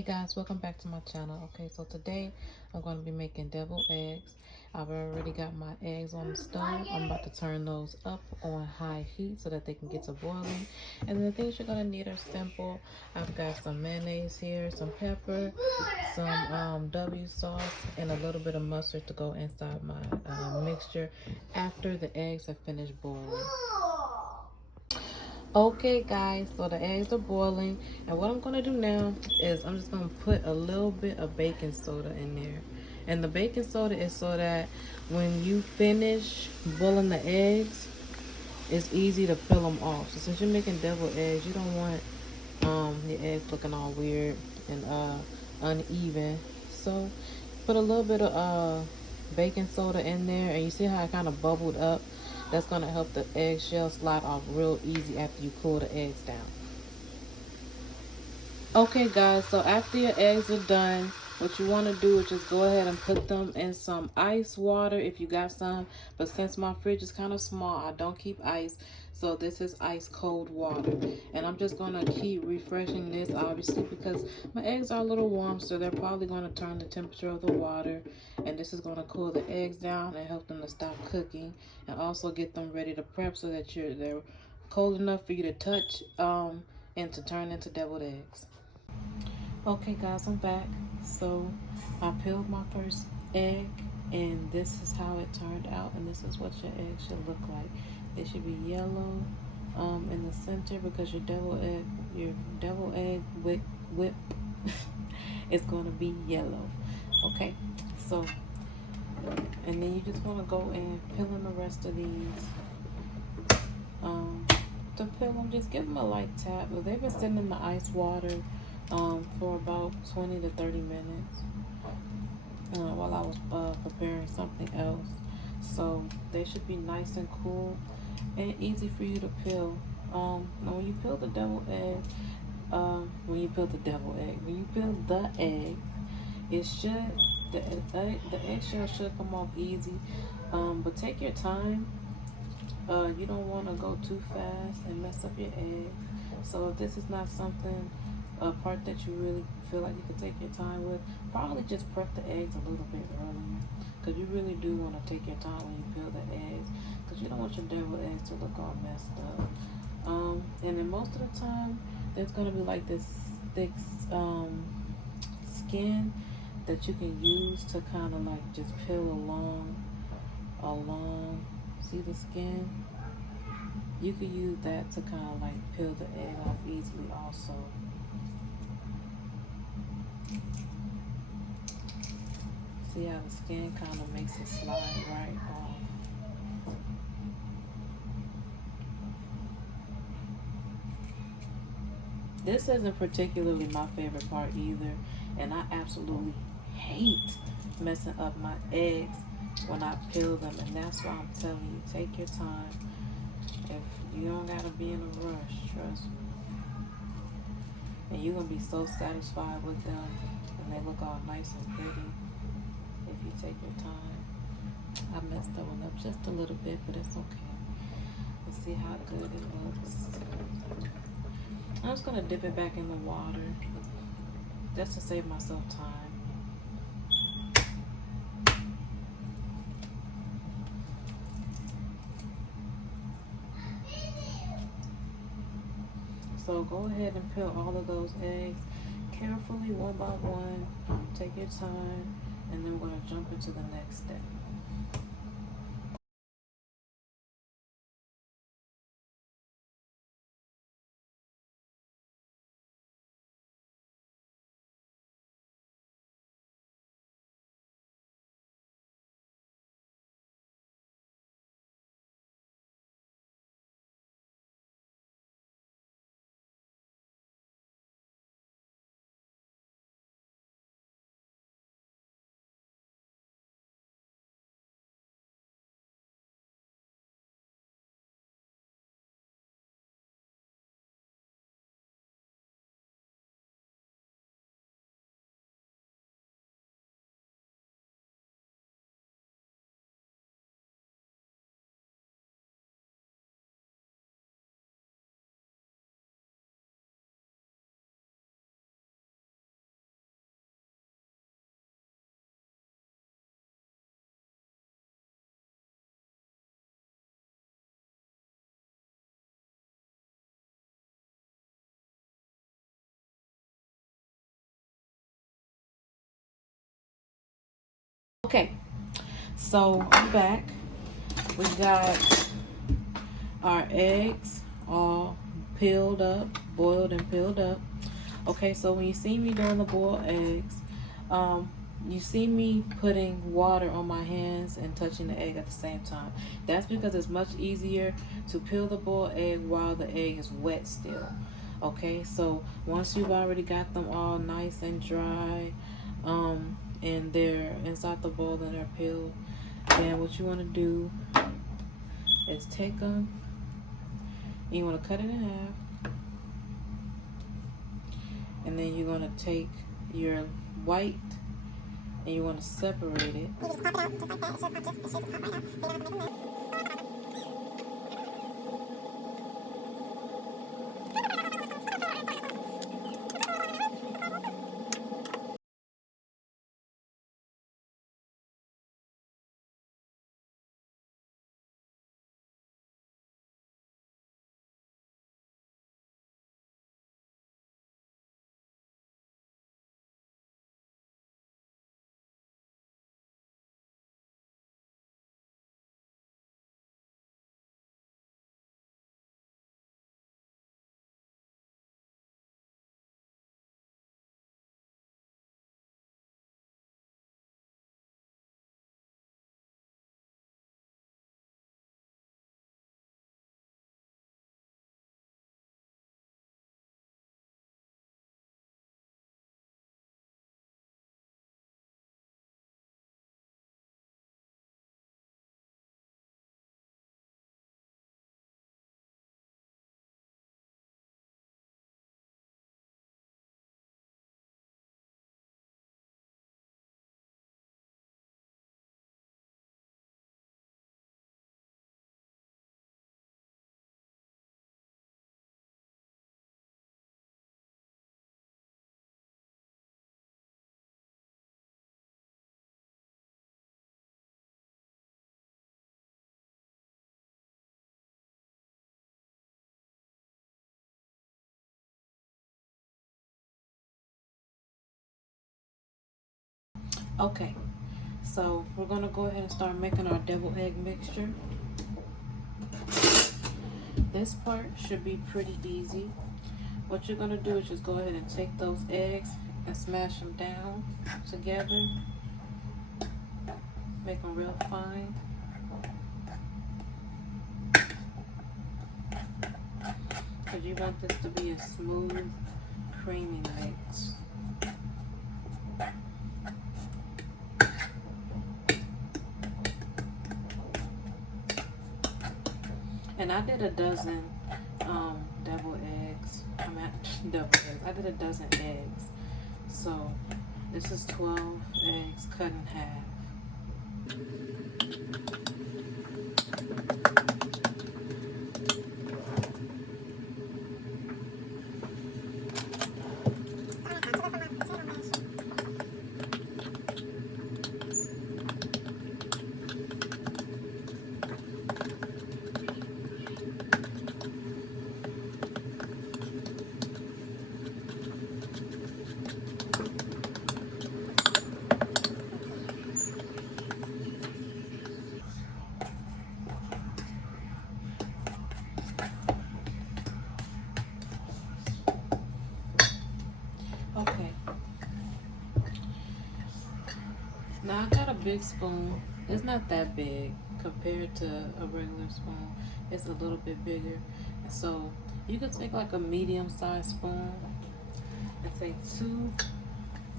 Hey guys, welcome back to my channel. Okay, so today I'm going to be making deviled eggs. I've already got my eggs on the stove. I'm about to turn those up on high heat so that they can get to boiling. And then the things you're going to need are simple. I've got some mayonnaise here, some pepper, some W sauce, and a little bit of mustard to go inside my mixture after the eggs have finished boiling. Okay guys, so the eggs are boiling, and what I'm gonna do now is I'm just gonna put a little bit of baking soda in there. And the baking soda is so that when you finish boiling the eggs, it's easy to peel them off. So since you're making deviled eggs, you don't want your eggs looking all weird and uneven. So put a little bit of baking soda in there, and you see how it kind of bubbled up. That's going to help the eggshell slide off real easy after you cool the eggs down. Okay guys, so after your eggs are done, what you want to do is just go ahead and put them in some ice water if you got some. But since my fridge is kind of small, I don't keep ice. So this is ice cold water. And I'm just going to keep refreshing this, obviously, because my eggs are a little warm. So they're probably going to turn the temperature of the water. And this is going to cool the eggs down and help them to stop cooking. And also get them ready to prep so that they're cold enough for you to touch and to turn into deviled eggs. Okay guys, I'm back. So I peeled my first egg, and this is how it turned out, and this is what your egg should look like. It should be yellow in the center because your devil egg whip is going to be yellow. Okay, so and then you just want to go and peel in the rest of these. Um, to peel them, just give them a light tap. But they've been sitting in the ice water for about 20 to 30 minutes while I was preparing something else. So they should be nice and cool and easy for you to peel. Now when you peel the devil egg, when you peel the egg, it should the eggshell should come off easy. But take your time. You don't want to go too fast and mess up your egg. So if this is not something, a part that you really feel like you can take your time with, probably just prep the eggs a little bit earlier. Because you really do want to take your time when you peel the eggs. Because you don't want your deviled eggs to look all messed up. And then most of the time, there's going to be like this thick skin that you can use to kind of like just peel along. See the skin? You could use that to kind of like peel the egg off easily also. See how the skin kind of makes it slide right off. This isn't particularly my favorite part either, and I absolutely hate messing up my eggs when I peel them, and that's why I'm telling you, take your time. If you don't gotta be in a rush, trust me. And you're gonna be so satisfied with them, and they look all nice and pretty if you take your time. I messed that one up just a little bit, but it's okay. Let's see how good it looks. I'm just gonna dip it back in the water just to save myself time. So go ahead and peel all of those eggs carefully, one by one. Take your time, and then we're gonna jump into the next step. Okay, so I'm back. We got our eggs all peeled up, boiled and peeled up. Okay, so when you see me doing the boiled eggs, you see me putting water on my hands and touching the egg at the same time. That's because it's much easier to peel the boiled egg while the egg is wet still. Okay, so once you've already got them all nice and dry, and they're inside the bowl and they're peeled, then what you want to do is take them, you want to cut it in half, and then you're going to take your white and you want to separate it. You just pop it out just like that. It should pop just, it should pop right out. So you don't have to make a mess. Okay, so we're going to go ahead and start making our deviled egg mixture. This part should be pretty easy. What you're going to do is just go ahead and take those eggs and smash them down together. Make them real fine. Because you want this to be a smooth, creamy mix. And I did a dozen deviled eggs. I did a dozen eggs. So this is 12 eggs cut in half. Okay. Now I got a big spoon. It's not that big compared to a regular spoon. It's a little bit bigger. So you could take like a medium-sized spoon and take 2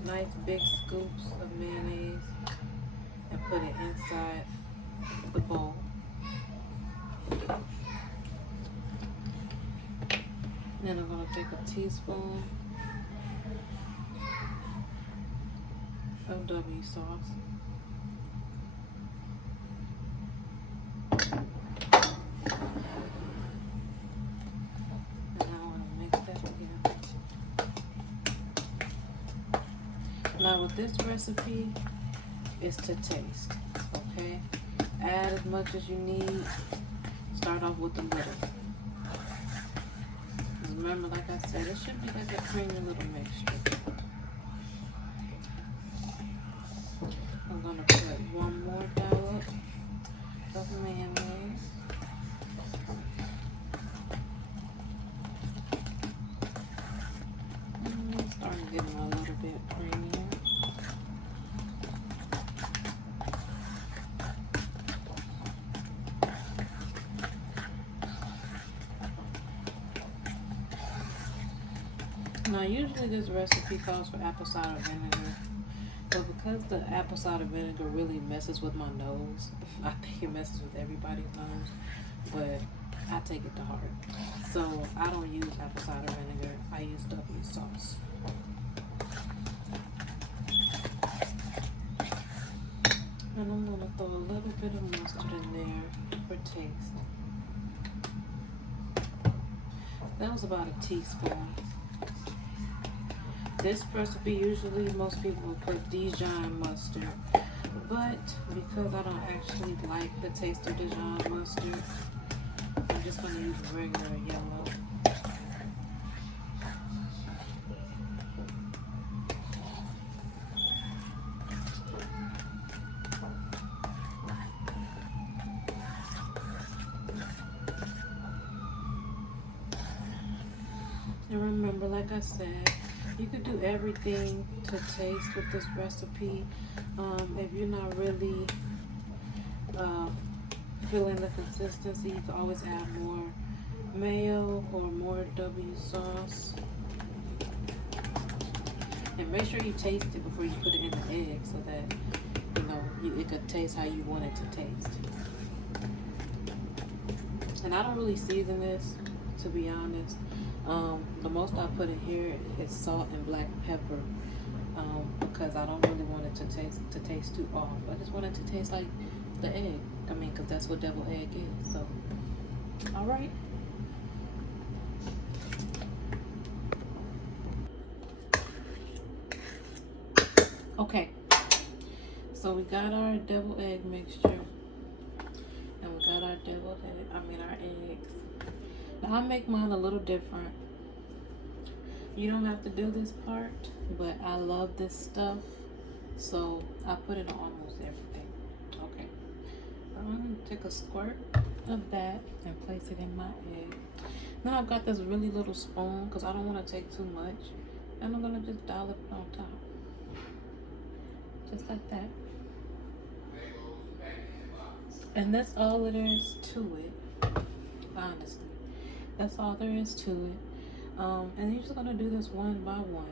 nice big scoops of mayonnaise and put it inside the bowl. Then I'm going to take a teaspoon of W sauce. And I want to mix that together. Now with this recipe, it's to taste, okay? Add as much as you need. Start off with a little. Remember, like I said, it should be like a creamy little mixture. I'm gonna put Now, usually this recipe calls for apple cider vinegar, but because the apple cider vinegar really messes with my nose, I think it messes with everybody's nose, but I take it to heart. So I don't use apple cider vinegar. I use W sauce. And I'm gonna throw a little bit of mustard in there for taste. That was about a teaspoon. This recipe, usually most people will put Dijon mustard, but because I don't actually like the taste of Dijon mustard, I'm just going to use regular yellow. And remember, like I said, you could do everything to taste with this recipe. If you're not really feeling the consistency, you can always add more mayo or more W sauce. And make sure you taste it before you put it in the egg so that it could taste how you want it to taste. And I don't really season this, to be honest. The most I put in here is salt and black pepper, because I don't really want it to taste too off. I just want it to taste like the egg. I mean, because that's what deviled egg is. So, all right. Okay. So we got our deviled egg mixture, and we got our our eggs. Now I make mine a little different. You don't have to do this part, but I love this stuff, so I put it on almost everything. Okay, I'm gonna take a squirt of that and place it in my egg. Now I've got this really little spoon because I don't want to take too much, and I'm gonna just dollop it on top, just like that. And that's all there is to it, honestly. That's all there is to it. And you're just gonna do this one by one.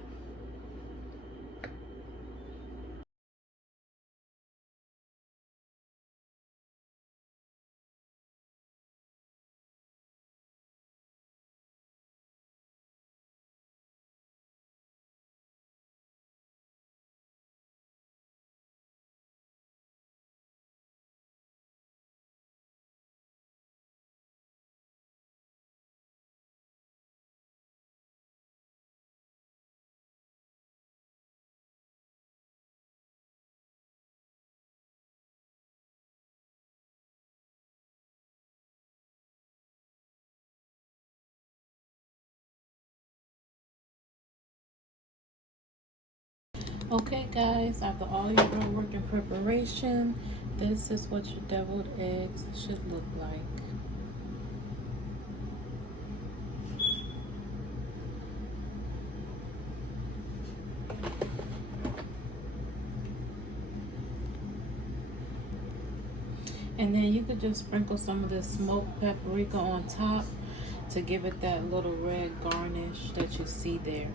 Okay guys, after all your hard work and preparation, this is what your deviled eggs should look like. And then you could just sprinkle some of this smoked paprika on top to give it that little red garnish that you see there.